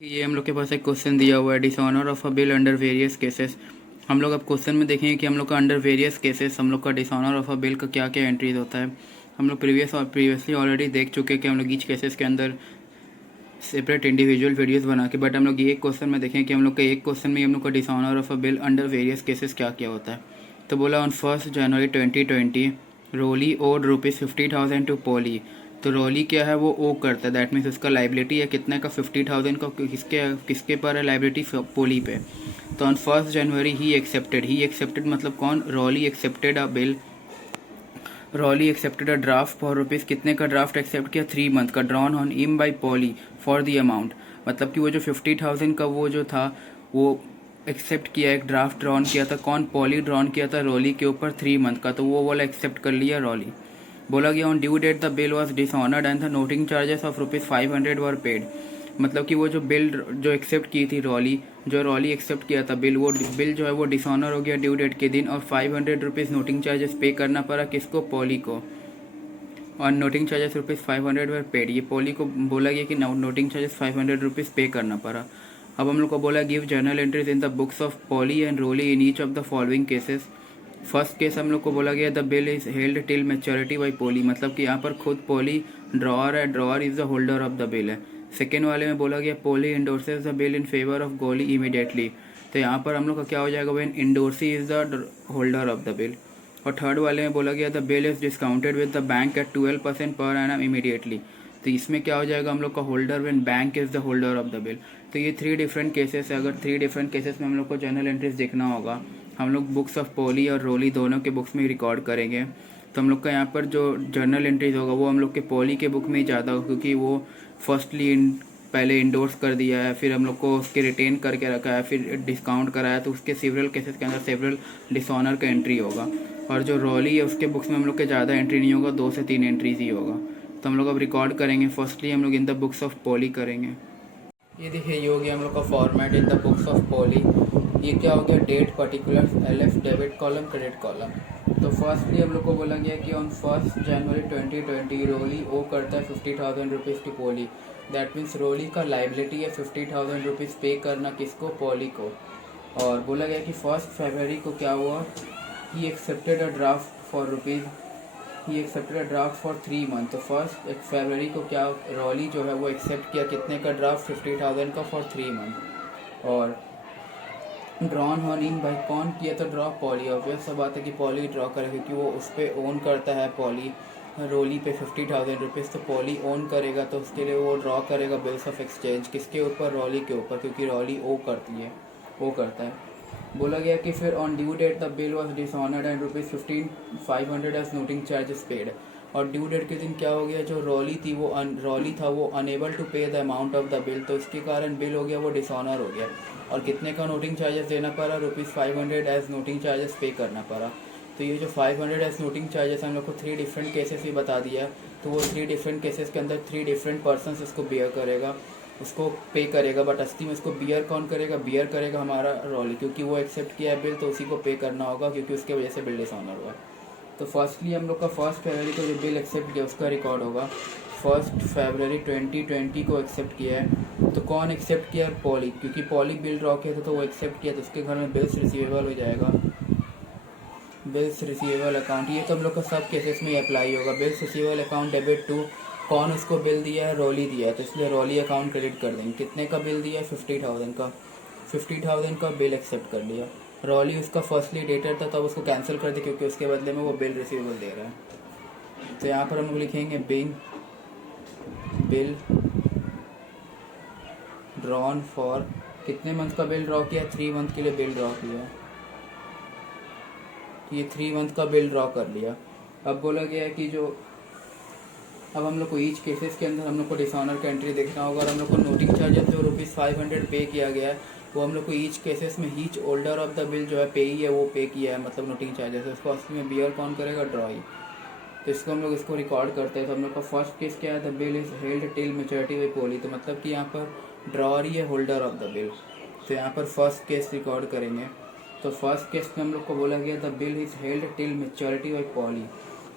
ये हम लोग के पास एक क्वेश्चन दिया हुआ है, dishonour of a bill under various cases. हम लोग अब क्वेश्चन में देखेंगे कि हम लोग का अंडर वेरियस केसेस हम लोग का डिसऑनर ऑफ अ बिल का क्या क्या एंट्रीज होता है। हम लोग प्रीवियसली ऑलरेडी देख चुके हैं कि हम लोग ईच केसेस के अंदर सेपरेट इंडिविजुअल वीडियोस बना के, बट हम लोग ये एक क्वेश्चन में देखें कि हम लोग का एक क्वेश्चन में हम लोग का dishonour of a bill under various cases क्या क्या होता है। तो बोला on 1 January 2020 Roli owed ₹50,000 to Poli. तो रोली क्या है, वो ओ करता है, दैट मीन्स उसका लाइबिलिटी है कितने का, 50,000 का। किसके किसके पर है लाइबिलिटी? पोली पे। तो ऑन 1 जनवरी ही एक्सेप्टेड मतलब कौन? Roli accepted a bill. Roli accepted a draft for rupees, कितने का ड्राफ्ट एक्सेप्ट किया? 3 मंथ का। Drawn on him by Poli for the amount, मतलब कि वो जो 50,000 का वो जो था वो एक्सेप्ट किया, एक ड्राफ्ट ड्रॉन किया था। कौन? पॉली ड्रॉन किया था रॉली के ऊपर 3 मंथ का, तो वो वाला एक्सेप्ट कर लिया रॉली। बोला गया on due date the bill was dishonoured and the noting charges of ₹500 were paid. मतलब कि वो जो बिल जो एक्सेप्ट की थी रॉली, जो रॉली एक्सेप्ट किया था बिल, वो बिल जो है वो डिसऑनर हो गया ड्यू डेट के दिन, और ₹500 नोटिंग चार्जेस पे करना पड़ा किसको? पॉली को। और नोटिंग चार्जेस ₹500 वर पेड, ये पॉली को बोला गया कि नोटिंग चार्जेस ₹500 पे करना पड़ा। अब हम लोग को बोला give journal entries in the books of Poli and Roli in each of the following cases. First case हम लोग को बोला गया the bill is held till maturity by Poli, मतलब कि यहाँ पर खुद पॉली ड्रॉअर है, drawer is the holder of the bill है। सेकेंड वाले में बोला गया Poli endorses the bill in favour of Goli immediately, तो यहाँ पर हम लोग का क्या हो जाएगा? When endorsee is the holder of the bill. और थर्ड वाले में बोला गया the bill is discounted with the bank at 12% per annum immediately, तो इसमें क्या हो जाएगा हम लोग का? Holder when bank is the holder of the bill. तो ये 3 डिफरेंट केसेस है। अगर 3 डिफरेंट केसेस में हम लोग को जर्नल एंट्रीज देखना होगा, हम लोग बुक्स ऑफ पॉली और रोली दोनों के बुक्स में ही रिकॉर्ड करेंगे। तो हम लोग का यहाँ पर जो जर्नल एंट्रीज होगा वो हम लोग के पॉली के बुक में ही ज़्यादा होगा, क्योंकि वो फर्स्टली पहले इंडोर्स कर दिया है, फिर हम लोग को उसके रिटेन करके रखा है, फिर डिस्काउंट कराया, तो उसके सेवरल केसेस के अंदर सेवरल डिसऑनर का एंट्री होगा। और जो रॉली है उसके बुक्स में हम लोग के ज़्यादा एंट्री नहीं होगा, 2 से 3 एंट्रीज ही होगा। तो हम लोग अब रिकॉर्ड करेंगे। फर्स्टली हम लोग in the books of Polly करेंगे। ये देखिए, ये हो गया हम लोग का format in the books of Polly. ये क्या हो गया? Date, particulars, LF, debit column, credit column. तो फर्स्टली हम लोग को बोला गया कि ऑन 1 जनवरी 2020 रोली ओ करता है ₹50,000 टू पॉली, दैट मीन्स रोली का लाइबिलिटी है ₹50,000 पे करना किसको? पॉली को। और बोला गया कि 1 फरवरी को क्या हुआ? He accepted a draft for rupees, he accepted a draft for 3 month. तो 1 फरवरी को क्या रॉली जो है वो एक्सेप्ट किया कितने का ड्राफ्ट? 50,000 का फॉर 3 मंथ। और ड्रॉन ऑन इन भाई कौन किया? तो ड्रॉ पॉली। ऑब्वियस सा बात है कि पॉली ड्रॉ करे, क्योंकि वो उस पर ओन करता है पॉली रोली पे ₹50,000, तो पॉली ओन करेगा, तो उसके लिए वो ड्रॉ करेगा बिल्स ऑफ एक्सचेंज किसके ऊपर? रॉली के ऊपर, क्योंकि रॉली ओ करती है, ओ करता है। बोला गया कि फिर on due date the bill was dishonoured and ₹15,500 as noting charges paid. और ड्यू डेट के दिन क्या हो गया? जो रॉली थी वो रॉली था वो अनेबल टू पे the amount of the bill, तो इसके कारण बिल हो गया वो डिसऑनर हो गया। और कितने का नोटिंग चार्जेस देना पड़ा? ₹500 एज नोटिंग चार्जेस पे करना पड़ा। तो ये जो 500 एज नोटिंग चार्जेस हम लोग को 3 डिफरेंट केसेस ही बता दिया, तो वो 3 डिफरेंट केसेस के अंदर 3 डिफरेंट पर्सन इसको बियर करेगा, उसको पे करेगा। बट अस्थि में इसको बियर कौन करेगा? बियर करेगा हमारा रॉली, क्योंकि वो एक्सेप्ट किया है बिल, तो उसी को पे करना होगा, क्योंकि उसके वजह से बिल डिसऑनर हुआ। तो फर्स्टली हम लोग का 1 फरवरी को जो बिल एक्सेप्ट किया उसका रिकॉर्ड होगा। 1 फरवरी 2020 को एक्सेप्ट किया है, तो कौन एक्सेप्ट किया? पॉली, क्योंकि पॉली बिल ड्रॉ किया था तो वो एक्सेप्ट किया, तो उसके घर में बिल्स रिसीवेबल हो जाएगा, बिल्स रिसीवेबल अकाउंट। ये तो हम लोग का सब केसेस में अप्लाई होगा। Bills receivable account debit to, कौन उसको बिल दिया है? रॉली दिया है, तो इसलिए रॉली अकाउंट क्रेडिट कर देंगे। कितने का बिल दिया है? 50,000 का। 50,000 का बिल एक्सेप्ट कर लिया। रॉली उसका फर्स्टली डेटर था, तब उसको कैंसिल कर दिया, क्योंकि उसके बदले में वो बिल रिसीवेबल दे रहा है। तो यहाँ पर हम लोग लिखेंगे बिंग बिल ड्रॉन फॉर, कितने मंथ का बिल ड्रॉ किया? 3 मंथ के लिए बिल ड्रॉ किया, ये 3 मंथ का बिल ड्रॉ कर लिया। अब बोला गया है कि जो अब हम लोग को ईच केसेस के अंदर हम लोग को डिसऑनर का एंट्री देखना होगा, और हम लोग को नोटिंग चार्जेस जो ₹500 पे किया गया है वो हम लोग को ईच केसेस में each holder of the bill जो है पे ही है, वो पे किया है, मतलब नोटिंग चार्जेस उसको असली में बियर कौन करेगा? ड्रॉई। तो इसको हम लोग इसको रिकॉर्ड करते हैं। तो हम लोग का फर्स्ट केस क्या है? The bill is held till maturity by poly, तो मतलब कि यहाँ पर ड्रॉअर ही है होल्डर ऑफ द बिल। तो यहाँ पर फर्स्ट केस रिकॉर्ड करेंगे। तो फर्स्ट केस में हम लोग को बोला गया the bill is held till maturity by poly,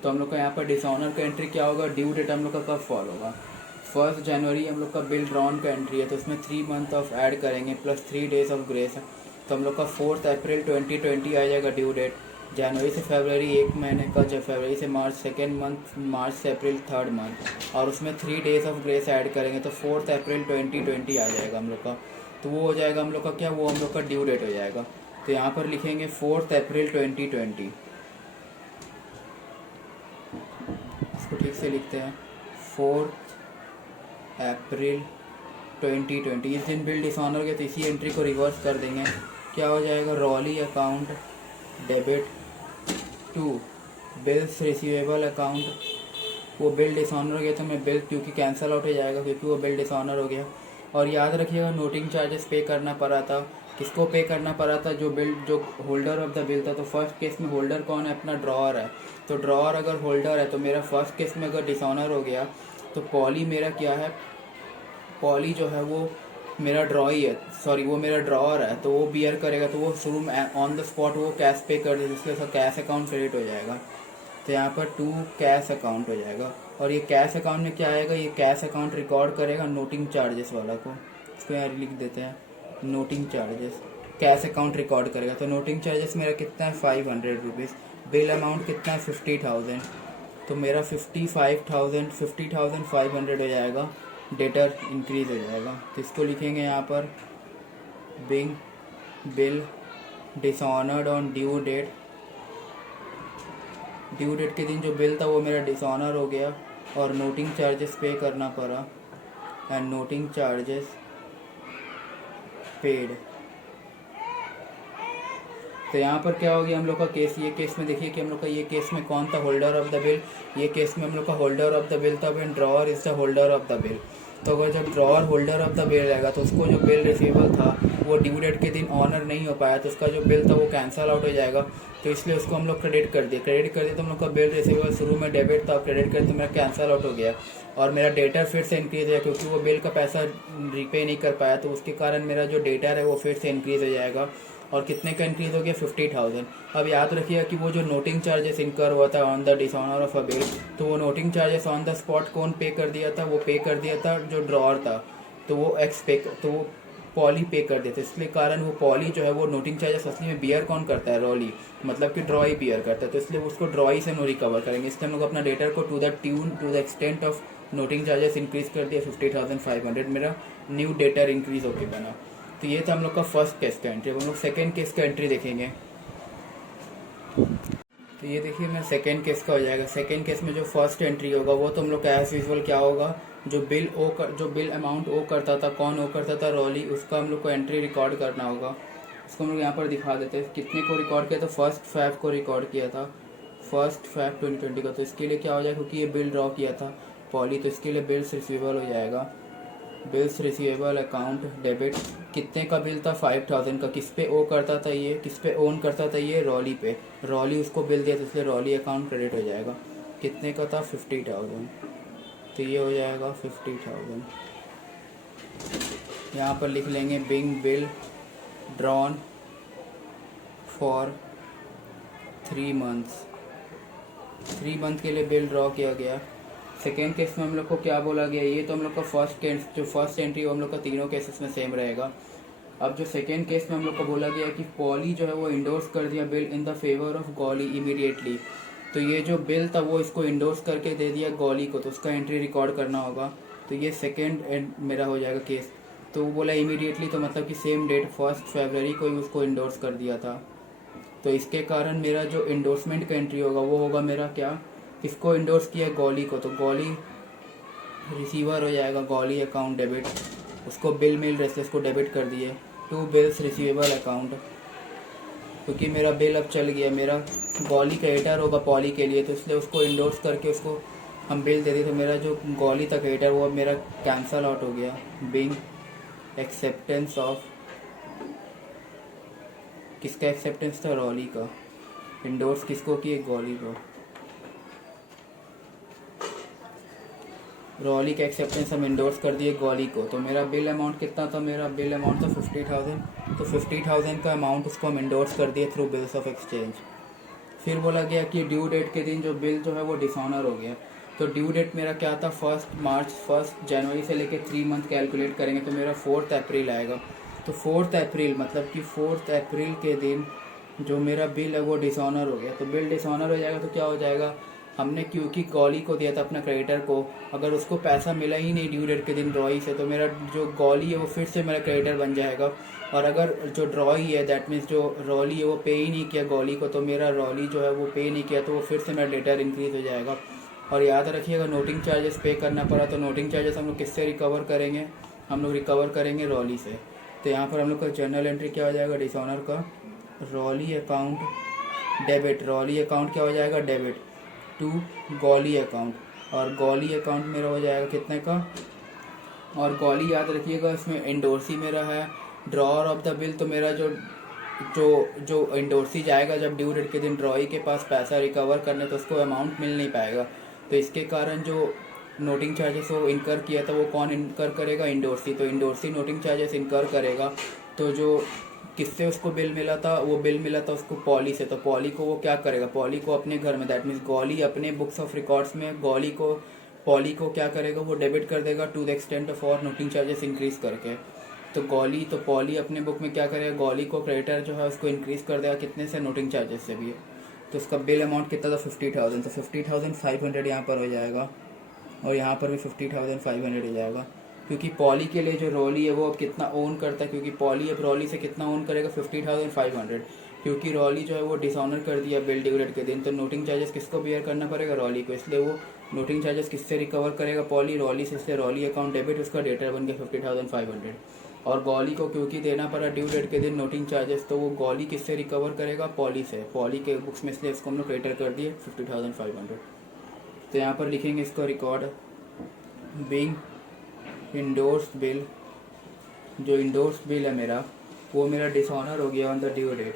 तो हम लोग का यहाँ पर डिसऑनर का एंट्री क्या होगा? ड्यू डेट हम लोग का कब फॉल होगा? 1 जनवरी हम लोग का बिल ड्रॉन का एंट्री है, तो उसमें 3 मंथ ऑफ ऐड करेंगे प्लस 3 डेज ऑफ ग्रेस है, तो हम लोग का 4 अप्रैल 2020 आ जाएगा ड्यू डेट। जनवरी से फरवरी 1 महीने का, जब फरवरी से मार्च 2nd मंथ, मार्च से अप्रैल 3rd मंथ, और उसमें 3 डेज ऑफ ग्रेस ऐड करेंगे तो 4 अप्रैल 2020 आ जाएगा हम लोग का। तो वो हो जाएगा हम लोग का क्या, वो हम लोग का ड्यू डेट हो जाएगा। तो यहाँ पर लिखेंगे 4 अप्रैल 2020, इसको ठीक से लिखते हैं 4 अप्रैल 2020। इस दिन बिल डिसऑनर के, तो इसी एंट्री को रिवर्स कर देंगे। क्या हो जाएगा, Rolly account debit to bills receivable account. वो बिल डिसऑनर हो गया तो मैं बिल क्योंकि कैंसिल आउट हो जाएगा क्योंकि वो बिल डिसऑनर हो गया। और याद रखिएगा नोटिंग चार्जेस पे करना पड़ा था, किसको पे करना पड़ा था, जो होल्डर ऑफ द बिल था। तो फर्स्ट केस में होल्डर कौन है, अपना ड्रॉअर है। तो ड्रॉअर अगर होल्डर है तो मेरा फर्स्ट केस में अगर डिसऑनर हो गया तो पॉली मेरा क्या है, पॉली जो है वो मेरा ड्रॉई है, सॉरी वो मेरा ड्रॉअर है, तो वो बियर करेगा, तो वो शुरू में ऑन द स्पॉट वो कैश पे कर देगा, इसलिए उसका कैश अकाउंट क्रेडिट हो जाएगा। तो यहाँ पर 2 कैश अकाउंट हो जाएगा। और ये कैश अकाउंट में क्या आएगा, ये कैश अकाउंट रिकॉर्ड करेगा नोटिंग चार्जेस वाला को, इसको यहाँ लिख देते हैं noting charges, cash account record करेगा। तो नोटिंग चार्जेस मेरा कितना है 500 रुपीज़, बिल अमाउंट कितना है 50,000, तो मेरा 50,500 हो जाएगा, डेटर इंक्रीज हो जाएगा। तो इसको लिखेंगे यहाँ पर being bill dishonoured on due date, due date के दिन जो बिल था वो मेरा डिसऑनर हो गया और नोटिंग चार्जेस पे करना पड़ा, एंड नोटिंग चार्जेस पेड। तो यहाँ पर क्या हो गया हम लोग का केस, ये केस में देखिए कि हम लोग का ये केस में कौन था, होल्डर ऑफ द बिल। ये केस में हम लोग का होल्डर ऑफ द बिल था, when drawer is the holder of the bill. तो अगर जब drawer holder of the bill रहेगा तो उसको जो बिल रिसीवेबल था वो ड्यू डेट के दिन ऑनर नहीं हो पाया, तो उसका जो बिल था वो कैंसिल आउट हो जाएगा। तो इसलिए उसको हम लोग क्रेडिट कर दिए तो हम लोग का बिल रिसीवेबल शुरू में डेबिट था, क्रेडिट कर तो मेरा कैंसिल आउट हो गया और मेरा डेटर फिर से इंक्रीज हो, क्योंकि वो बिल का पैसा रीपे नहीं कर पाया, तो उसके कारण मेरा जो डेटर है वो फिर से इंक्रीज हो जाएगा। और कितने का इंक्रीज हो गया 50,000। अब याद रखिएगा कि वो जो नोटिंग चार्जेस इंकर हुआ था on the dishonour of a bill, तो वो noting charges on the spot कौन पे कर दिया था, वो पे कर दिया था जो ड्रॉअर था, तो वो तो वो पॉली पे कर देते, इसलिए कारण वो पॉली जो है वो नोटिंग चार्जेस असली में बियर कौन करता है, रॉली, मतलब कि ड्रॉई बियर करता है, तो इसलिए उसको ड्रॉई से हम रिकवर करेंगे। इसलिए हम लोग अपना डेटर को to the extent of noting charges increase कर दिया 50,500, मेरा न्यू डेटर इंक्रीज होके बना। तो ये था हम लोग का फर्स्ट केस का एंट्री। हम लोग सेकेंड केस का एंट्री देखेंगे। तो ये देखिए मैं सेकेंड केस का हो जाएगा। सेकेंड केस में जो फर्स्ट एंट्री होगा वो तो हम लोग का एज यूजुअल क्या होगा, जो बिल अमाउंट ओ करता था, कौन ओ करता था, रॉली, उसका हम लोग को एंट्री रिकॉर्ड करना होगा। उसको हम लोग यहाँ पर दिखा देते हैं कितने को रिकॉर्ड किया था, 1 Feb को रिकॉर्ड किया था, 1 Feb 2020 का। तो इसके लिए क्या हो जाएगा, क्योंकि ये बिल ड्रॉ किया था पॉली, तो इसके लिए बिल्स रिसीवेबल हो जाएगा, बिल्स रिसीवेबल अकाउंट डेबिट। कितने का बिल था 5,000 का, किस पे ओ करता था ये, किस पे ओन करता था ये, रॉली पे, रॉली उसको बिल दिया तो इसलिए रॉली अकाउंट क्रेडिट हो जाएगा। कितने का था 50,000, तो ये हो जाएगा 50,000। यहाँ पर लिख लेंगे being bill drawn for 3 months, 3 month के लिए बिल ड्रॉ किया गया। सेकेंड केस में हम लोग को क्या बोला गया, ये तो हम लोग का फर्स्ट एंट्री हम लोग का तीनों केसेस में सेम रहेगा। अब जो सेकेंड केस में हम लोग को बोला गया कि पॉली जो है वो इंडोर्स कर दिया bill in the favour of Goli immediately, तो ये जो बिल था वो इसको इंडोर्स करके दे दिया गॉली को, तो उसका एंट्री रिकॉर्ड करना होगा। तो ये सेकेंड मेरा हो जाएगा केस। तो वो बोला इमीडिएटली, तो मतलब कि सेम डेट 1 फरवरी को ही उसको इंडोर्स कर दिया था, तो इसके कारण मेरा जो इंडोर्समेंट का एंट्री होगा वो होगा मेरा क्या, किसको इंडोर्स किया, गॉली को, तो गॉली रिसीवर हो जाएगा, गॉली अकाउंट डेबिट, उसको बिल मिल रहे उसको डेबिट कर दिए, 2 बिल्स रिसीवेबल अकाउंट, क्योंकि मेरा बिल अब चल गया, मेरा गॉली क्रेडिटर होगा पॉली के लिए, तो इसलिए उसको इंडोर्स करके उसको हम बिल दे दिए, तो मेरा जो गॉली था क्रेडिटर वो अब मेरा कैंसल आउट हो गया। बिंग एक्सेप्टेंस ऑफ, किसका एक्सेप्टेंस था, रॉली का, इंडोर्स किसको किए, गॉली को, रॉली का एक्सेप्टेंस हम इंडोर्स कर दिए गॉली को। तो मेरा बिल अमाउंट कितना था, मेरा बिल अमाउंट था 50,000, तो 50,000 का अमाउंट उसको हम इंडोर्स कर दिए थ्रू बिल्स ऑफ एक्सचेंज। फिर बोला गया कि ड्यू डेट के दिन जो बिल जो है वो डिसऑनर हो गया। तो ड्यू डेट मेरा क्या था, 1 जनवरी से लेके 3 मंथ कैलकुलेट करेंगे तो मेरा 4 अप्रैल आएगा। तो 4 अप्रैल मतलब कि 4 अप्रैल के दिन जो मेरा बिल है वो डिसऑनर हो गया। तो बिल डिसऑनर हो जाएगा तो क्या हो जाएगा, हमने क्योंकि गॉली को दिया था अपना क्रेडिटर को, अगर उसको पैसा मिला ही नहीं ड्यू डेट के दिन ड्रॉई से, तो मेरा जो गॉली है वो फिर से मेरा क्रेडिटर बन जाएगा। और अगर जो ड्रॉई है दैट मीन्स जो रॉली है वो पे ही नहीं किया गॉली को, तो मेरा रॉली जो है वो पे नहीं किया तो वो फिर से मेरा डेटर इंक्रीज हो जाएगा। और याद रखिएगा नोटिंग चार्जेस पे करना पड़ा तो नोटिंग चार्जेस हम लोग किससे रिकवर करेंगे, हम लोग रिकवर करेंगे रॉली से। तो यहाँ पर हम लोग का जर्नल एंट्री क्या हो जाएगा, डिसऑनर का really account debit, really account क्या हो जाएगा डेबिट टू गॉली अकाउंट, और गॉली अकाउंट मेरा हो जाएगा कितने का, और गॉली याद रखिएगा इसमें इंडोर्सी मेरा है ड्रॉअर ऑफ द बिल। तो मेरा जो जो जो इंडोर्सी जाएगा जब ड्यू डेट के दिन ड्रॉई के पास पैसा रिकवर करने तो उसको अमाउंट मिल नहीं पाएगा। तो इसके कारण जो नोटिंग चार्जेस वो इनकर किया था वो कौन इनकर करेगा, इंडोर्सी। तो इंडोर्सी नोटिंग चार्जेस इनकर करेगा। तो जो किससे उसको बिल मिला था, वो बिल मिला था उसको पॉली से। तो पॉली को वो क्या करेगा, पॉली को अपने घर में दैट मीन्स गॉली अपने बुक्स ऑफ रिकॉर्ड्स में पॉली को क्या करेगा, वो डेबिट कर देगा टू द एक्सटेंट ऑफ और नोटिंग चार्जेस इंक्रीज करके। तो पॉली अपने बुक में क्या करेगा, गॉली को क्रेडिटर जो है उसको इंक्रीज कर देगा कितने से, नोटिंग चार्जेस से भी। तो उसका बिल अमाउंट कितना था 50,000, तो 50,500 यहाँ पर हो जाएगा और यहाँ पर भी 50,500 हो जाएगा। क्योंकि पॉली के लिए जो रॉली है वो अब कितना ओन करता है, क्योंकि पॉली अब रॉली से कितना ओन करेगा 50,500, क्योंकि रॉली जो है वो डिसऑनर कर दिया बिल ड्यू डेट के दिन। तो नोटिंग चार्जेस किसको बेयर करना पड़ेगा, रॉली को। इसलिए वो नोटिंग चार्जेस किससे रिकवर करेगा, पॉली रॉली से। इसलिए रॉली अकाउंट डेबिट उसका डेटर बन गया 50,500। और गॉली को क्योंकि देना पड़ा ड्यू डेट के दिन नोटिंग चार्जेस, तो वो गॉली किससे रिकवर करेगा, पॉली से। पॉली के बुक्स में इसलिए इसको हम लोग क्रेडिटर कर दिए 50,500। तो यहाँ पर लिखेंगे इसको रिकॉर्ड बीइंग इंडोर्स्ड बिल, जो इंडोर्स्ड बिल है मेरा वो मेरा डिसऑनर हो गया on the due date.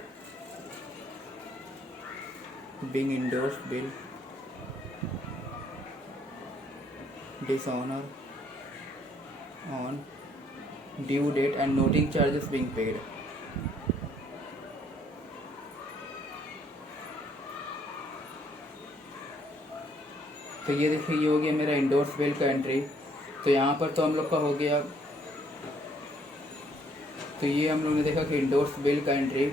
Being endorsed bill dishonour on due date and noting charges being paid. तो ये देखिए ये हो गया मेरा इंडोर्स बिल का एंट्री। तो यहाँ पर तो हम लोग का हो गया, तो ये हम लोग ने देखा कि इंडोर्स बिल का एंट्री।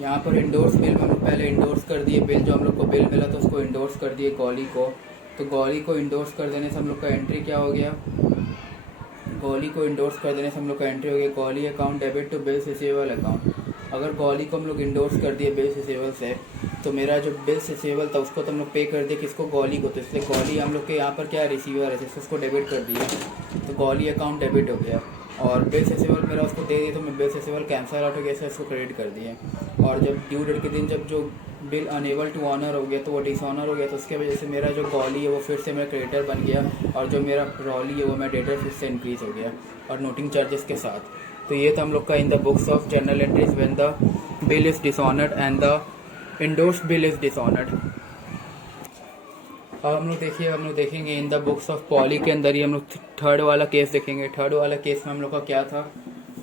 यहाँ पर इंडोर्स बिल में हम लोग पहले इंडोर्स कर दिए बिल, जो हम लोग को बिल मिला तो उसको इंडोर्स कर दिए गॉली को। तो गॉली को इंडोर्स कर देने से हम लोग का एंट्री क्या हो गया, गॉली को इंडोर्स कर देने से हम लोग का एंट्री हो गया Goli account debit to bills receivable account. अगर गॉली को हम लोग इंडोर्स कर दिए बिल्स रिसीवेबल से, तो मेरा जो बिल्स रिसीवेबल था उसको तो हम लोग पे कर दिए किसको, गॉली को। तो इसलिए गॉली हम लोग के यहाँ पर क्या रिसीवर है, उसको डेबिट कर दिया। तो गॉली अकाउंट डेबिट हो गया और बिल्स रिसीवेबल मेरा उसको दे दिया, तो मैं बिल्स रिसीवेबल कैंसिल आउट हो गया, उसको क्रेडिट कर दिए। और जब ड्यू डेट के दिन जब जो बिल अनेबल टू ऑनर हो गया तो वो डिसऑनर हो गया, तो उसके वजह से मेरा जो गॉली है वो फिर से मेरा क्रेडिटर बन गया और जो मेरा रॉली है वो मेरा डेटर फिर से इंक्रीज हो गया और नोटिंग चार्जेस के साथ। तो ये था हम लोग का इन the books of journal entries when the bill is dishonoured and the endorsed bill is dishonoured. अब हम लोग देखेंगे इन द बुक्स ऑफ पॉली के अंदर ही हम लोग थर्ड वाला केस देखेंगे। थर्ड वाला केस में हम लोग का क्या था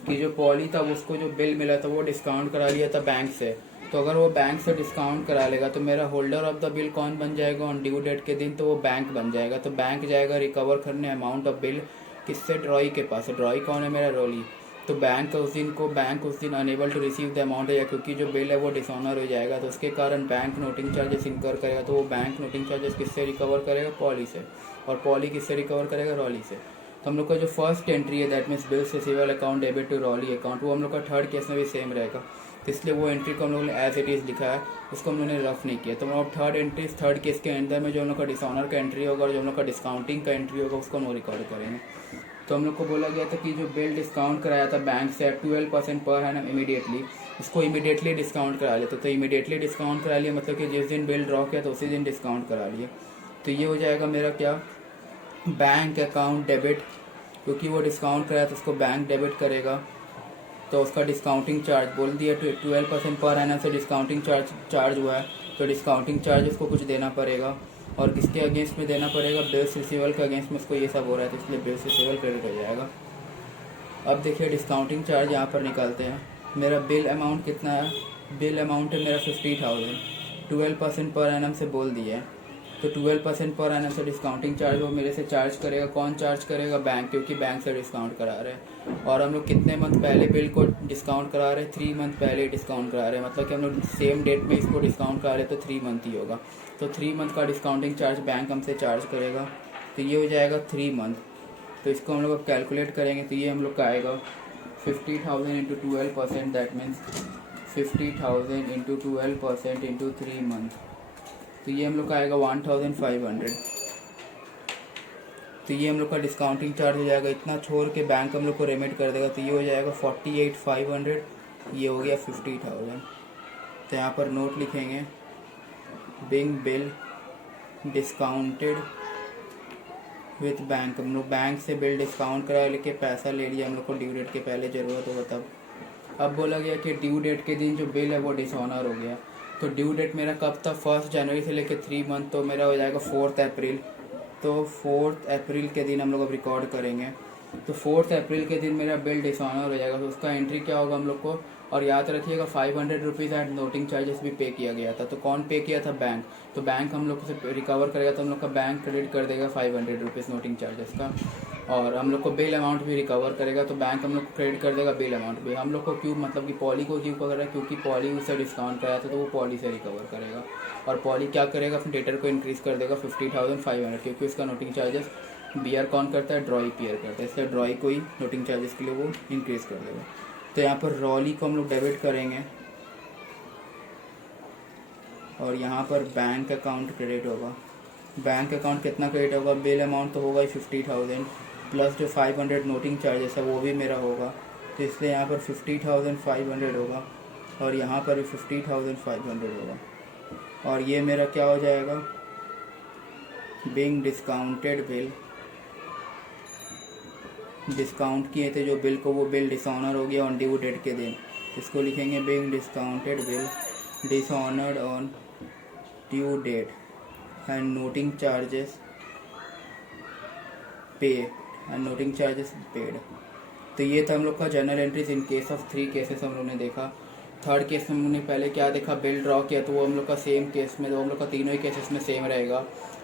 कि जो पॉली था उसको जो बिल मिला था वो डिस्काउंट करा लिया था बैंक से। तो अगर वो बैंक से डिस्काउंट करा लेगा तो मेरा होल्डर ऑफ द बिल कौन बन जाएगा ऑन ड्यू डेट के दिन, तो वो बैंक बन जाएगा। तो बैंक जाएगा रिकवर करने अमाउंट ऑफ बिल किससे, ड्रॉई के पास। ड्रॉई कौन है, मेरा रॉली। तो बैंक उस दिन unable to receive the amount है, क्योंकि जो बिल है वो डिसऑनर हो जाएगा तो उसके कारण बैंक नोटिंग चार्जेस इनकर करेगा। तो वो बैंक नोटिंग चार्जेस किससे रिकवर करेगा, पॉली से। और पॉली किससे रिकवर करेगा, रॉली से। तो हम लोग का जो फर्स्ट एंट्री है that means bills receivable account debit to Rolly account, वो हम लोग का थर्ड केस में भी सेम रहेगा। तो इसलिए वो एंट्री को हम लोगों ने एज इट इज़ लिखा है, उसको हम लोगों ने रफ नहीं किया। तो हम लोग थर्ड केस के अंदर में जो हम लोग का डिसऑनर का एंट्री होगा और जो हम लोग का डिस्काउंटिंग का एंट्री होगा उसको हम लोग रिकॉर्ड करेंगे। तो हम लोग को बोला गया था कि जो बिल डिस्काउंट कराया था बैंक से 12% पर एनम इमीडिएटली, उसको इमीडिएटली डिस्काउंट करा लेते। तो इमीडिएटली डिस्काउंट करा लिया मतलब कि जिस दिन बिल ड्रॉ किया तो उसी दिन डिस्काउंट करा लिया। तो ये हो जाएगा मेरा क्या, बैंक अकाउंट डेबिट, क्योंकि वो डिस्काउंट कराया तो उसको बैंक डेबिट करेगा। तो उसका डिस्काउंटिंग चार्ज बोल दिया 12% पर एनम से डिस्काउंटिंग चार्ज हुआ है, तो डिस्काउंटिंग चार्ज उसको कुछ देना पड़ेगा। और किसके अगेंस्ट में देना पड़ेगा, बिल्स रिसीवेबल के अगेंस्ट में उसको ये सब हो रहा है, तो इसलिए बिल्स रिसीवेबल क्रेडिट हो जाएगा। अब देखिए डिस्काउंटिंग चार्ज यहाँ पर निकालते हैं। मेरा बिल अमाउंट कितना है, बिल अमाउंट है मेरा 50,000, 12% पर एनम से बोल दिया है। तो 12% पर एनम से डिस्काउंटिंग चार्ज वो मेरे से चार्ज करेगा। कौन चार्ज करेगा? बैंक, क्योंकि बैंक से डिस्काउंट करा रहे हैं। और हम लोग कितने मंथ पहले बिल को डिस्काउंट करा रहे हैं? 3 मंथ पहले डिस्काउंट करा रहे हैं, मतलब कि हम लोग सेम डेट में इसको डिस्काउंट करा रहे हैं, तो 3 मंथ ही होगा। तो 3 मंथ का डिस्काउंटिंग चार्ज बैंक हमसे चार्ज करेगा, तो ये हो जाएगा 3 मंथ। तो इसको हम लोग कैलकुलेट करेंगे तो ये हम लोग का आएगा 50,000 into 12%, that means 50,000 into 12% into 3 month, तो ये हम लोग का आएगा 1,500। तो ये हम लोग का डिस्काउंटिंग चार्ज हो जाएगा। इतना छोड़ के बैंक हम लोग को रेमिट कर देगा, तो ये हो जाएगा 48,500, ये हो गया 50,000। तो यहाँ पर नोट लिखेंगे, being bill discounted with bank. हम लोग बैंक से बिल डिस्काउंट करा लेके पैसा ले लिया, हम लोग को ड्यू डेट के पहले ज़रूरत होगा तब। अब बोला गया कि ड्यू डेट के दिन जो बिल है वो डिसऑनर हो गया। तो ड्यू डेट मेरा कब था? 1 जनवरी से लेकर 3 मंथ, तो मेरा हो जाएगा 4 अप्रैल। तो 4 अप्रैल के दिन हम लोग अब रिकॉर्ड करेंगे। तो 4 अप्रैल के दिन मेरा बिल डिसऑनर हो जाएगा, तो उसका एंट्री क्या होगा हम लोग को? और याद रखिएगा 500 रुपीज़ एंड नोटिंग चार्जेस भी पे किया गया था। तो कौन पे किया था? बैंक। तो बैंक हम लोग से रिकवर करेगा, तो हम लोग का बैंक क्रेडिट कर देगा 500 रुपीज़ नोटिंग चार्जेस का। और हम लोग को बिल अमाउंट भी रिकवर करेगा, तो बैंक हम लोग को क्रेडिट कर देगा बिल अमाउंट भी। हम लोग को क्यों, मतलब कि पॉली को क्यों कर रहा है? क्योंकि पॉली उससे डिस्काउंट कराया था, तो वो पॉली से रिकवर करेगा। और पॉली क्या करेगा? अपने डेटर को इंक्रीज़ कर देगा 50,500, क्योंकि उसका नोटिंग चार्जेस बीआर कौन करता है? ड्रॉई पीयर करता है, इसलिए ड्रॉई को ही नोटिंग चार्जेस के लिए वो इंक्रीज़ कर देगा। तो यहाँ पर रॉली को हम लोग डेबिट करेंगे और यहाँ पर बैंक अकाउंट क्रेडिट होगा। बैंक अकाउंट कितना क्रेडिट होगा? बिल अमाउंट तो होगा ही 50,000 प्लस जो 500 नोटिंग चार्जेस है वो भी मेरा होगा, तो इसलिए यहाँ पर 50,500 होगा और यहाँ पर भी 50,500 होगा। और ये मेरा क्या हो जाएगा? बिंग डिस्काउंटेड बिल, डिस्काउंट किए थे जो बिल को, वो बिल डिसऑनर हो गया ऑन ड्यू डेट के दिन। इसको लिखेंगे being discounted bill dishonoured on due date and noting charges pay and noting charges paid. तो ये था हम लोग का journal entries in case of 3 cases हम लोग ने देखा। थर्ड केस में हम लोग ने पहले क्या देखा? बिल ड्रॉ किया, तो वो हम लोग का सेम केस में, तो हम लोग का तीनों ही केसेस में सेम रहेगा,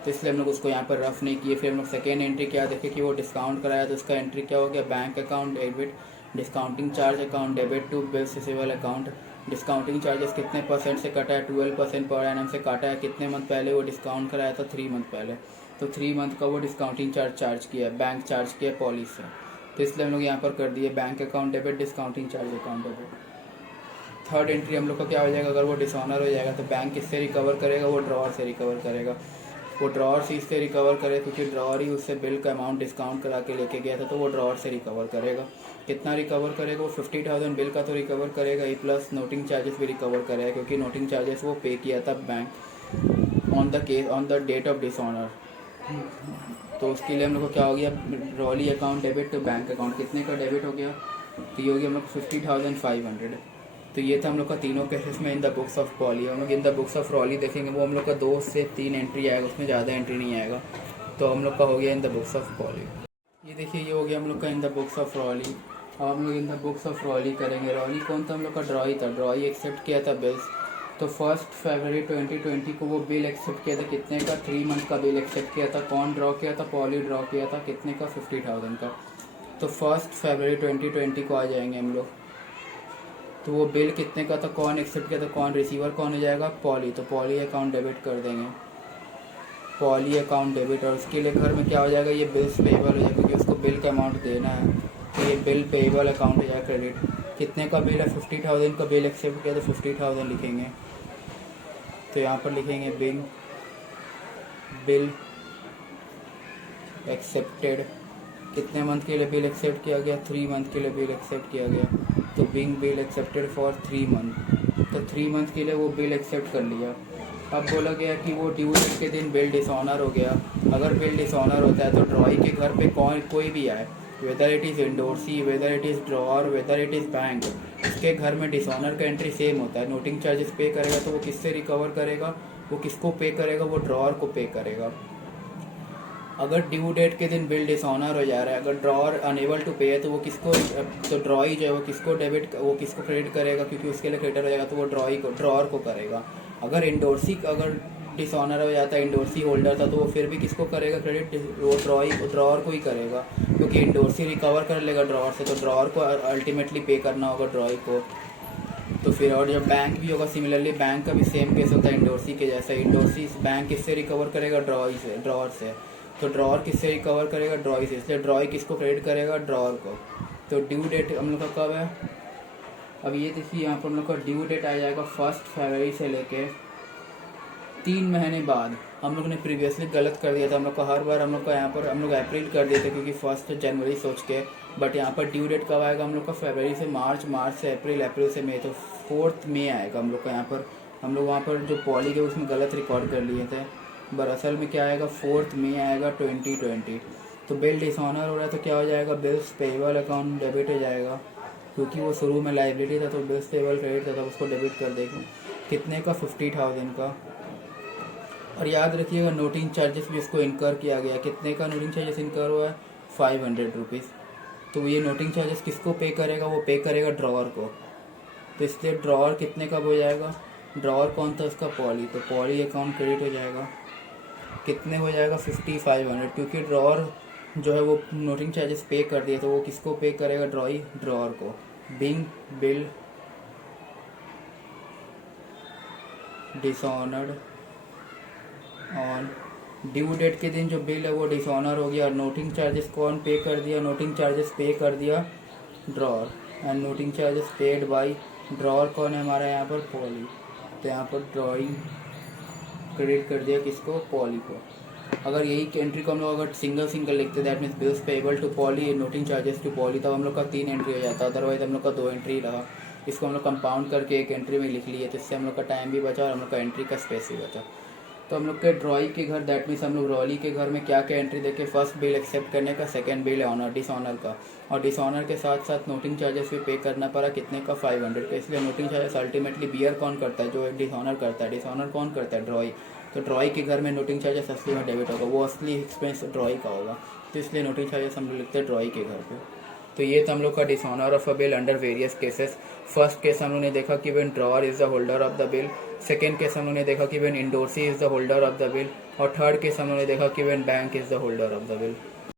तो इसलिए हम लोग उसको यहाँ पर रफ नहीं किए। फिर हम लोग सेकेंड एंट्री क्या देखे कि वो डिस्काउंट कराया, तो उसका एंट्री क्या हो गया? Bank account debit, discounting charge account debit to bills receivable account. Discounting charges कितने परसेंट से कटा है? 12% पर एनम से काटा है। कितने मंथ पहले वो डिस्काउंट कराया था? 3 मंथ पहले। तो 3 मंथ का वो डिस्काउंटिंग चार्ज किया है, बैंक चार्ज किया पॉलिसी से, तो इसलिए हम लोग यहाँ पर कर दिए bank account debit, discounting charge account debit. Third entry हम लोग का क्या हो जाएगा? अगर वो डिसऑनर हो जाएगा तो बैंक किससे रिकवर करेगा? वो ड्रॉअर से रिकवर करेगा। वो ड्रॉअर से इससे रिकवर करे क्योंकि ड्रॉअर ही उससे बिल का अमाउंट डिस्काउंट करा के लेके गया था, तो वो ड्रॉअर से रिकवर करेगा। कितना रिकवर करेगा? वो 50,000 बिल का तो रिकवर करेगा ही, प्लस नोटिंग चार्जेस भी रिकवर करेगा, क्योंकि नोटिंग चार्जेस वो पे किया था bank on the date of dishonour. तो उसके लिए हम लोग को क्या हो गया? Rolly account debit to bank account. कितने का डेबिट हो गया? तो ये हो गया हम लोग 50,500। तो ये था हम लोग का तीनों केसेस में इन द बुक्स ऑफ पॉली। हम लोग in the books of really देखेंगे, वो हम लोग का 2 से 3 एंट्री आएगा, उसमें ज़्यादा एंट्री नहीं आएगा। तो हम लोग का हो गया इन द बुक्स ऑफ पॉली। ये देखिए, ये हो गया हम लोग का इन द बुक्स ऑफ रॉली। अब हम लोग in the books of really करेंगे। रॉली कौन था? हम लोग का ड्रॉई था। ड्रॉई एक्सेप्ट किया था बिल्स। तो 1 फरवरी 2020 को वो बिल एक्सेप्ट किया था। कितने का? 3 मंथ का बिल एक्सेप्ट किया था। कौन ड्रॉ किया था? पॉली ड्रॉ किया था। कितने का? 50,000 का। तो 1 फरवरी 2020 को आ जाएंगे हम लोग। तो वो बिल कितने का था? कौन एक्सेप्ट किया था? कौन रिसीवर कौन हो जाएगा? पॉली। तो पॉली अकाउंट डेबिट कर देंगे, पॉली अकाउंट डेबिट। और उसके लिए घर में क्या हो जाएगा? ये बिल्स पेएबल हो जाएगा, क्योंकि उसको बिल का अमाउंट देना है, तो ये बिल पेएबल अकाउंट हो जाएगा क्रेडिट। कितने का बिल है? 50,000 का बिल एक्सेप्ट किया, तो 50,000 लिखेंगे। तो यहाँ पर लिखेंगे बिल एक्सेप्टेड। कितने मंथ के लिए बिल एक्सेप्ट किया गया? 3 मंथ के लिए बिल एक्सेप्ट किया गया। तो being bill accepted for 3 month. तो 3 मंथ के लिए वो बिल एक्सेप्ट कर लिया। अब बोला गया कि वो ड्यू डेट के दिन बिल डिसऑनर हो गया। अगर बिल डिसऑनर होता है तो ड्रॉई के घर पे कोई भी आए, whether it is endorsee, whether it is drawer, whether it is bank, उसके घर में डिसऑनर का एंट्री सेम होता है। नोटिंग चार्जेस पे करेगा, तो वो किससे रिकवर करेगा? वो किसको पे करेगा? वो ड्रॉअर को पे करेगा। अगर ड्यू डेट के दिन बिल डिसऑनर हो जा रहा है, अगर ड्रॉअर अनेबल टू पे है, तो वो किसको, तो ड्रॉई जो है वो किसको डेबिट, वो किसको क्रेडिट करेगा? क्योंकि उसके लिए क्रेडिटर हो जाएगा, तो वो ड्रॉअर को करेगा। अगर इंडोर्सी, अगर डिसऑनर हो जाता है, इंडोर्सी होल्डर था, तो वो फिर भी किसको करेगा क्रेडिट? वो ड्रॉअर को ही करेगा, क्योंकि इंडोर्सी रिकवर कर लेगा ड्रॉअर से, तो ड्रॉअर को अल्टीमेटली पे करना होगा ड्रॉई को। तो फिर और जब बैंक भी होगा, सिमिलरली बैंक का भी सेम केस होता है इंडोर्सी के जैसा। इंडोर्सी बैंक किससे रिकवर करेगा? ड्रॉअर से। तो ड्रॉअर किससे रिकवर करेगा? ड्रॉई से, इसलिए ड्रॉई किसको क्रेडिट करेगा? ड्रॉअर को। तो ड्यू डेट हम लोग का कब है? अब ये देखिए यहाँ पर हम लोग का ड्यू डेट आ जाएगा 1 फरवरी से लेके 3 महीने बाद। हम लोग ने प्रीवियसली गलत कर दिया था, हम लोग का हर बार हम लोग का यहाँ पर हम लोग अप्रैल कर देते क्योंकि 1 जनवरी सोच के, बट यहाँ पर ड्यू डेट कब आएगा हम लोग का? फरवरी से मार्च, मार्च से अप्रैल, अप्रैल से मई, तो 4 मई आएगा हम लोग का यहाँ पर। हम लोग वहाँ पर जो पॉली के उसमें गलत रिकॉर्ड कर लिए थे, दरअसल में क्या आएगा? 4 मई आएगा 2020। तो बिल डिसऑनर हो रहा है तो क्या हो जाएगा? बिल्स पेबल अकाउंट डेबिट हो जाएगा, क्योंकि वो शुरू में लाइबिलिटी था तो बिल्स पेबल क्रेडिट था, तो उसको डेबिट कर देगा। कितने का? 50,000 का। और याद रखिएगा नोटिंग चार्जेस भी इसको इनकर किया गया। कितने का नोटिंग चार्जेस इनकर हुआ है? 500 रुपीज़। तो ये नोटिंग चार्जेस किसको पे करेगा? वो पे करेगा ड्रॉअर को। तो इसलिए ड्रॉअर कितने का हो जाएगा? ड्रॉअर कौन था? उसका पॉली, तो पॉली अकाउंट क्रेडिट हो जाएगा। कितने हो जाएगा? 5500, क्योंकि ड्रॉअर जो है वो नोटिंग चार्जेस पे कर दिए, तो वो किसको पे करेगा? ड्रॉअर को। Being bill dishonoured on due date के दिन जो बिल है वो डिसऑनर हो गया। और नोटिंग चार्जेस कौन पे कर दिया? नोटिंग चार्जेस पे कर दिया drawer. And noting charges paid by drawer कौन है हमारा यहाँ पर? पॉली। तो यहाँ पर ड्रॉइंग क्रेडिट कर दिया किसको? पॉली को। अगर यही एंट्री को हम लोग अगर सिंगल लिखते that means bills payable to Polly, noting charges to Polly, तब हम लोग का 3 एंट्री हो जाता, अदरवाइज हम लोग का 2 एंट्री रहा। इसको हम लोग कंपाउंड करके एक एंट्री में लिख लिए, तो इससे हम लोग का टाइम भी बचा और हम लोग का एंट्री का स्पेस भी बचा। तो हम लोग के ड्रॉई के घर दैट मीन्स हम लोग रॉली के घर में क्या क्या एंट्री देखे? फर्स्ट बिल एक्सेप्ट करने का, सेकंड बिल ऑनर डिसऑनर का, और डिसऑनर के साथ साथ नोटिंग चार्जेस भी पे करना पड़ा। कितने का? 500 का। इसलिए नोटिंग चार्जेस अल्टीमेटली बियर कौन करता है? जो डिसऑनर करता है। डिसऑनर कौन करता है? ड्रॉई। तो ड्रॉई के घर में नोटिंग चार्जेस असली में डेबिट होगा, वो असली एक्सपेंस ड्रॉई का होगा, तो इसलिए नोटिंग चार्जेस हम लोग लिखते हैं ड्रॉई के घर पे। तो ये था हम लोग का dishonour of a bill under various cases. First case हम लोग ने देखा कि when drawer is the holder of the bill. Second case हम लोग ने देखा कि when endorsee is the holder of the bill. और थर्ड केस हम लोग ने देखा कि when bank is the holder of the bill.